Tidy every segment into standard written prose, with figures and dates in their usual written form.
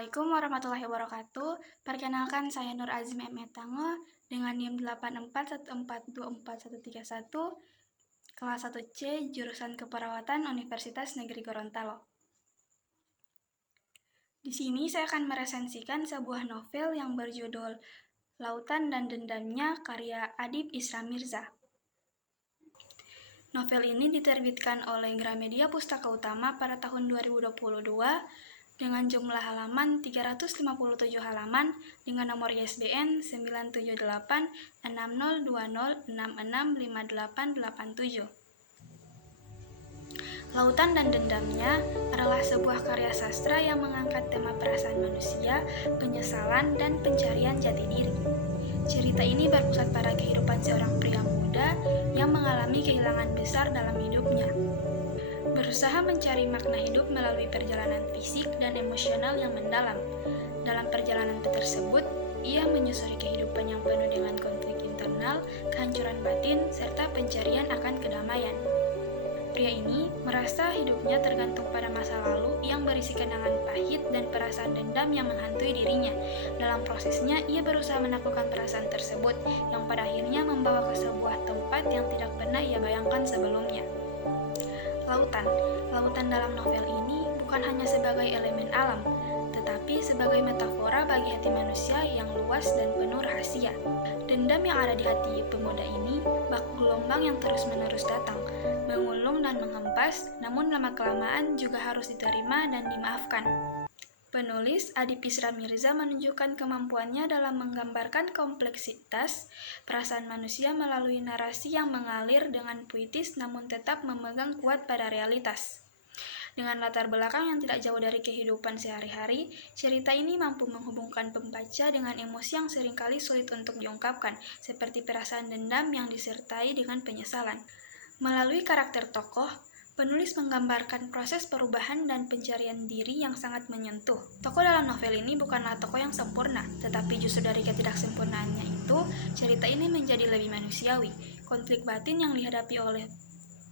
Assalamualaikum warahmatullahi wabarakatuh. Perkenalkan saya Nur Azmi M. Etango dengan NIM 8414242131 kelas 1C jurusan Keperawatan Universitas Negeri Gorontalo. Di sini saya akan meresensikan sebuah novel yang berjudul Lautan dan Dendamnya karya Adip Isra Mirza. Novel ini diterbitkan oleh Gramedia Pustaka Utama pada tahun 2022 dengan jumlah halaman 357 halaman dengan nomor ISBN 9786020665887. Lautan dan Dendamnya adalah sebuah karya sastra yang mengangkat tema perasaan manusia, penyesalan, dan pencarian jati diri. Cerita ini berpusat pada kehidupan seorang pria muda yang mengalami kehilangan besar dalam hidupnya. Berusaha mencari makna hidup melalui perjalanan fisik dan emosional yang mendalam. Dalam perjalanan tersebut, ia menyusuri kehidupan yang penuh dengan konflik internal, kehancuran batin, serta pencarian akan kedamaian. Pria ini merasa hidupnya tergantung pada masa lalu yang berisi kenangan pahit dan perasaan dendam yang menghantui dirinya. Dalam prosesnya, ia berusaha menaklukkan perasaan tersebut, yang pada akhirnya membawa ke sebuah tempat yang tidak pernah ia bayangkan sebelumnya. Lautan dalam novel ini bukan hanya sebagai elemen alam, tetapi sebagai metafora bagi hati manusia yang luas dan penuh rahasia. Dendam yang ada di hati pemuda ini bak gelombang yang terus-menerus datang, mengulung dan menghempas, namun lama-kelamaan juga harus diterima dan dimaafkan. Penulis Adip Isra Mirza menunjukkan kemampuannya dalam menggambarkan kompleksitas perasaan manusia melalui narasi yang mengalir dengan puitis namun tetap memegang kuat pada realitas. Dengan latar belakang yang tidak jauh dari kehidupan sehari-hari, cerita ini mampu menghubungkan pembaca dengan emosi yang seringkali sulit untuk diungkapkan, seperti perasaan dendam yang disertai dengan penyesalan. Melalui karakter tokoh, penulis menggambarkan proses perubahan dan pencarian diri yang sangat menyentuh. Tokoh dalam novel ini bukanlah tokoh yang sempurna, tetapi justru dari ketidaksempurnaannya itu, cerita ini menjadi lebih manusiawi. Konflik batin yang dihadapi oleh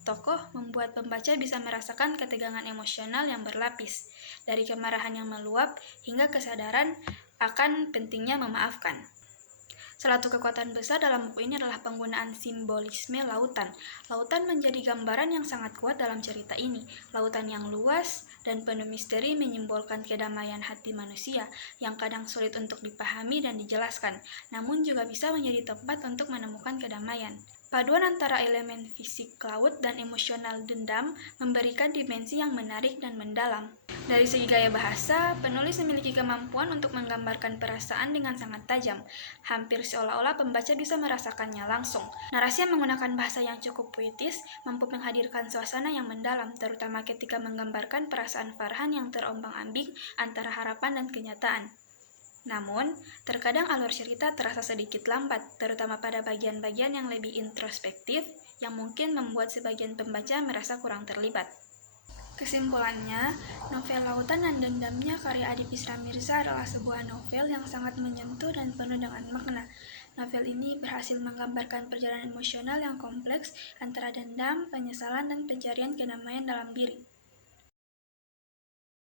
tokoh membuat pembaca bisa merasakan ketegangan emosional yang berlapis, dari kemarahan yang meluap hingga kesadaran akan pentingnya memaafkan. Salah satu kekuatan besar dalam buku ini adalah penggunaan simbolisme lautan. Lautan menjadi gambaran yang sangat kuat dalam cerita ini. Lautan yang luas dan penuh misteri menyimbolkan kedamaian hati manusia yang kadang sulit untuk dipahami dan dijelaskan, namun juga bisa menjadi tempat untuk menemukan kedamaian. Paduan antara elemen fisik laut dan emosional dendam memberikan dimensi yang menarik dan mendalam. Dari segi gaya bahasa, penulis memiliki kemampuan untuk menggambarkan perasaan dengan sangat tajam. Hampir seolah-olah pembaca bisa merasakannya langsung. Narasi yang menggunakan bahasa yang cukup puitis mampu menghadirkan suasana yang mendalam, terutama ketika menggambarkan perasaan Farhan yang terombang-ambing antara harapan dan kenyataan. Namun, terkadang alur cerita terasa sedikit lambat, terutama pada bagian-bagian yang lebih introspektif, yang mungkin membuat sebagian pembaca merasa kurang terlibat. Kesimpulannya, novel Lautan dan Dendamnya karya Adip Isra Mirza adalah sebuah novel yang sangat menyentuh dan penuh dengan makna. Novel ini berhasil menggambarkan perjalanan emosional yang kompleks antara dendam, penyesalan, dan pencarian kedamaian dalam diri.